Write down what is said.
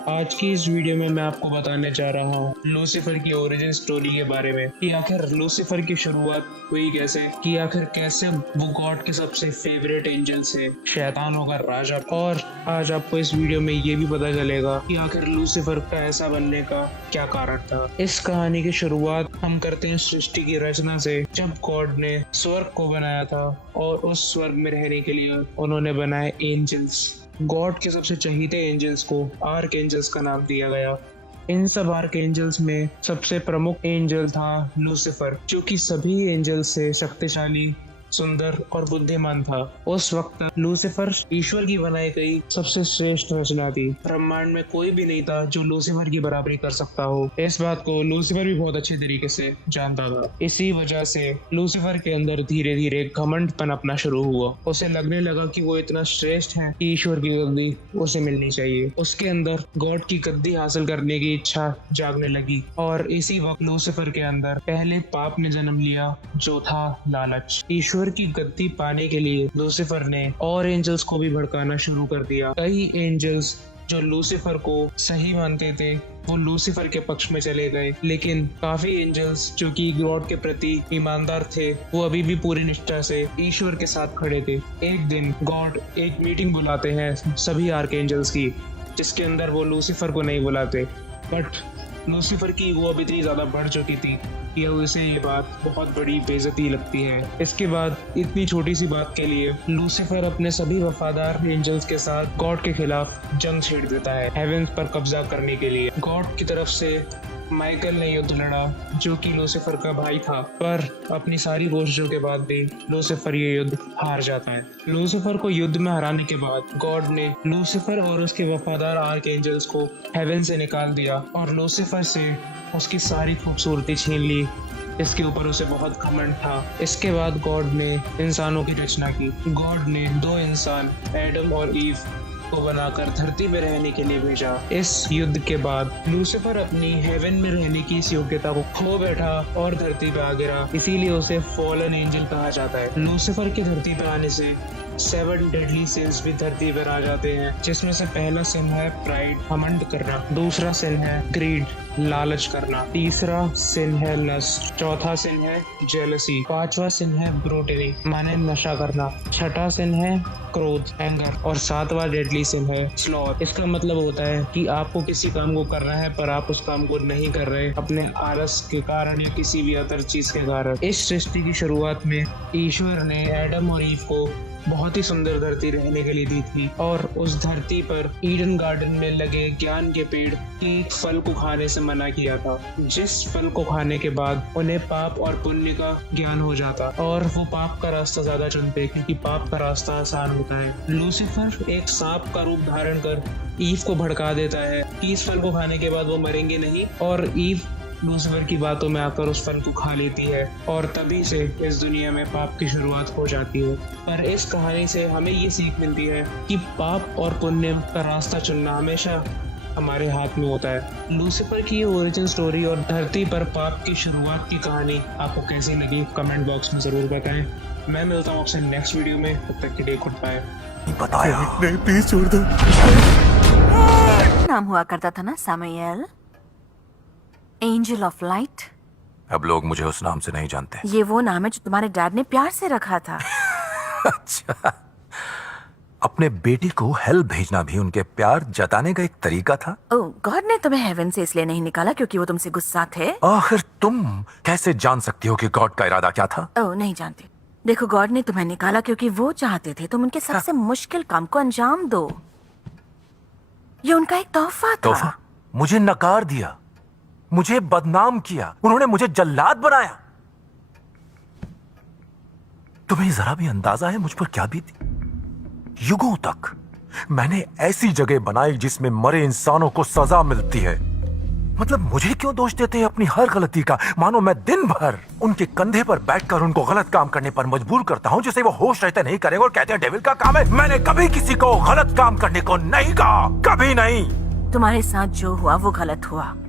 आज की इस वीडियो में मैं आपको बताने जा रहा हूँ लूसीफर की ओरिजिन स्टोरी के बारे में कि आखिर लूसीफर की शुरुआत हुई कैसे, कि आखिर कैसे वो गॉड के सबसे फेवरेट एंजल से शैतानों का राजा। और आज आपको इस वीडियो में ये भी पता चलेगा कि आखिर लूसीफर का ऐसा बनने का क्या कारण था। इस कहानी की शुरुआत हम करते हैं सृष्टि की रचना से, जब गॉड ने स्वर्ग को बनाया था और उस स्वर्ग में रहने के लिए उन्होंने बनाए एंजल्स। गॉड के सबसे चहीते एंजल्स को आर्क एंजल्स का नाम दिया गया। इन सब आर्क एंजल्स में सबसे प्रमुख एंजल था लूसीफर, जो कि सभी एंजल्स से शक्तिशाली, सुंदर और बुद्धिमान था। उस वक्त तक लूसीफर ईश्वर की बनाई गई सबसे श्रेष्ठ रचना थी। ब्रह्मांड में कोई भी नहीं था जो लूसीफर की बराबरी कर सकता हो। इस बात को लूसीफर भी बहुत अच्छे तरीके से जानता था। इसी वजह से लूसीफर के अंदर धीरे धीरे घमंड पनपना शुरू हुआ। उसे लगने लगा कि वो इतना श्रेष्ठ है कि ईश्वर की गद्दी उसे मिलनी चाहिए। उसके अंदर गॉड की गद्दी हासिल करने की इच्छा जागने लगी और इसी वक्त लूसीफर के अंदर पहले पाप ने जन्म लिया, जो था लालच। ईश्वर की गद्दी पाने के लिए लूसीफर ने और एंजल्स को भी भड़काना शुरू कर दिया। कई एंजल्स जो लूसीफर को सही मानते थे वो लूसीफर के पक्ष में चले गए, लेकिन काफी एंजल्स जो कि गॉड के प्रति ईमानदार थे वो अभी भी पूरी निष्ठा से ईश्वर के साथ खड़े थे। एक दिन गॉड एक मीटिंग बुलाते हैं सभी आर्क एंजल्स की, जिसके अंदर वो लूसीफर को नहीं बुलाते। बट लूसीफर की वो अभी इतनी ज्यादा बढ़ चुकी थी कि उसे ये बात बहुत बड़ी बेइज्जती लगती है। इसके बाद इतनी छोटी सी बात के लिए लूसीफर अपने सभी वफादार एंजल्स के साथ गॉड के खिलाफ जंग छेड़ देता है, हेवेंस पर कब्जा करने के लिए। गॉड की तरफ से माइकल ने युद्ध लड़ा, जो कि लूसीफर का भाई था, पर अपनी सारी कोशिशों के बाद भी लूसीफर ये युद्ध हार जाता है। लूसीफर को युद्ध में हराने के बाद गॉड ने लूसीफर और उसके वफादार आर्क एंजल्स को हेवन से निकाल दिया और लूसीफर से उसकी सारी खूबसूरती छीन ली, इसके ऊपर उसे बहुत घमंड था। इसके बाद गॉड ने इंसानों की रचना की। गॉड ने दो इंसान एडम और ईव को बनाकर धरती में रहने के लिए भेजा। इस युद्ध के बाद लूसीफर अपनी हेवन में रहने की इस योग्यता को खो बैठा और धरती पे आ गिरा, इसीलिए उसे फॉलन एंजल कहा जाता है। लूसीफर की धरती पे आने से 7 डेडली सिंस भी धरती पर आ जाते हैं, जिसमें से पहला सिन है प्राइड, घमंड करना। दूसरा सिन है ग्रीड, लालच करना। तीसरा सिन है लस्ट। चौथा सिन है जेलसी। पांचवा सिन है ब्रूटनी, माने नशा करना। छठा सिन है क्रोध, एंगर। और सातवां डेडली सिन है स्लॉथ। इसका मतलब होता है कि आपको किसी काम को करना है पर आप उस काम को नहीं कर रहे, अपने आलस के कारण या किसी भी अदर चीज के कारण। इस सृष्टि की शुरुआत में ईश्वर ने एडम और ईव को बहुत ही सुंदर धरती रहने के लिए दी थी और उस धरती पर ईडन गार्डन में लगे ज्ञान के पेड़ के एक फल को खाने से मना किया था, जिस फल को खाने के बाद उन्हें पाप और पुण्य का ज्ञान हो जाता और वो पाप का रास्ता ज्यादा चुनते, क्योंकि पाप का रास्ता आसान होता है। लूसीफर एक सांप का रूप धारण कर ईव को भड़का देता है कि इस फल को खाने के बाद वो मरेंगे नहीं, और ईव लूसीफर की बातों में आकर उस फल को खा लेती है और तभी से इस दुनिया में पाप की शुरुआत हो जाती है। पर इस कहानी से हमें ये सीख मिलती है कि पाप और पुण्य का रास्ता चुनना हमेशा हमारे हाथ में होता है। लूसीफर की ओरिजिन स्टोरी और धरती पर पाप की शुरुआत की कहानी आपको कैसी लगी कमेंट बॉक्स में जरूर बताएं। मैं मिलता हूँ आपसे नेक्स्ट वीडियो में, तब तक के लिए गुड बाय। बताया नहीं, प्लीज छोड़ दो। नाम हुआ करता था ना सामुएल, एंजल ऑफ लाइट। अब लोग मुझे उस नाम से नहीं जानते। ये वो नाम है जो तुम्हारे डैड ने प्यार से रखा था। अच्छा, अपने बेटी को हेल भेजना भी उनके प्यार जताने का एक तरीका था। ओह, गॉड ने तुम्हें हेवन से इसलिए नहीं निकाला क्योंकि वो तुमसे गुस्सा थे? आखिर तुम कैसे जान सकती हो कि गॉड का इरादा क्या था? ओह, नहीं जानती। देखो, गॉड ने तुम्हें निकाला क्योंकि वो चाहते थे तुम उनके सबसे मुश्किल काम को अंजाम दो। ये उनका एक तोहफा था। तोहफा? मुझे नकार दिया, मुझे बदनाम किया, उन्होंने मुझे जल्लाद बनाया। तुम्हें जरा भी अंदाजा है मुझ पर क्या बीती? युगों तक मैंने ऐसी जगह बनाई जिसमें मरे इंसानों को सजा मिलती है। मतलब मुझे क्यों दोष देते हैं अपनी हर गलती का? मानो मैं दिन भर उनके कंधे पर बैठकर उनको गलत काम करने पर मजबूर करता हूं, जिसे वो होश रहते नहीं करेंगे और कहते हैं डेविल का काम है। मैंने कभी किसी को गलत काम करने को नहीं कहा, कभी नहीं। तुम्हारे साथ जो हुआ वो गलत हुआ।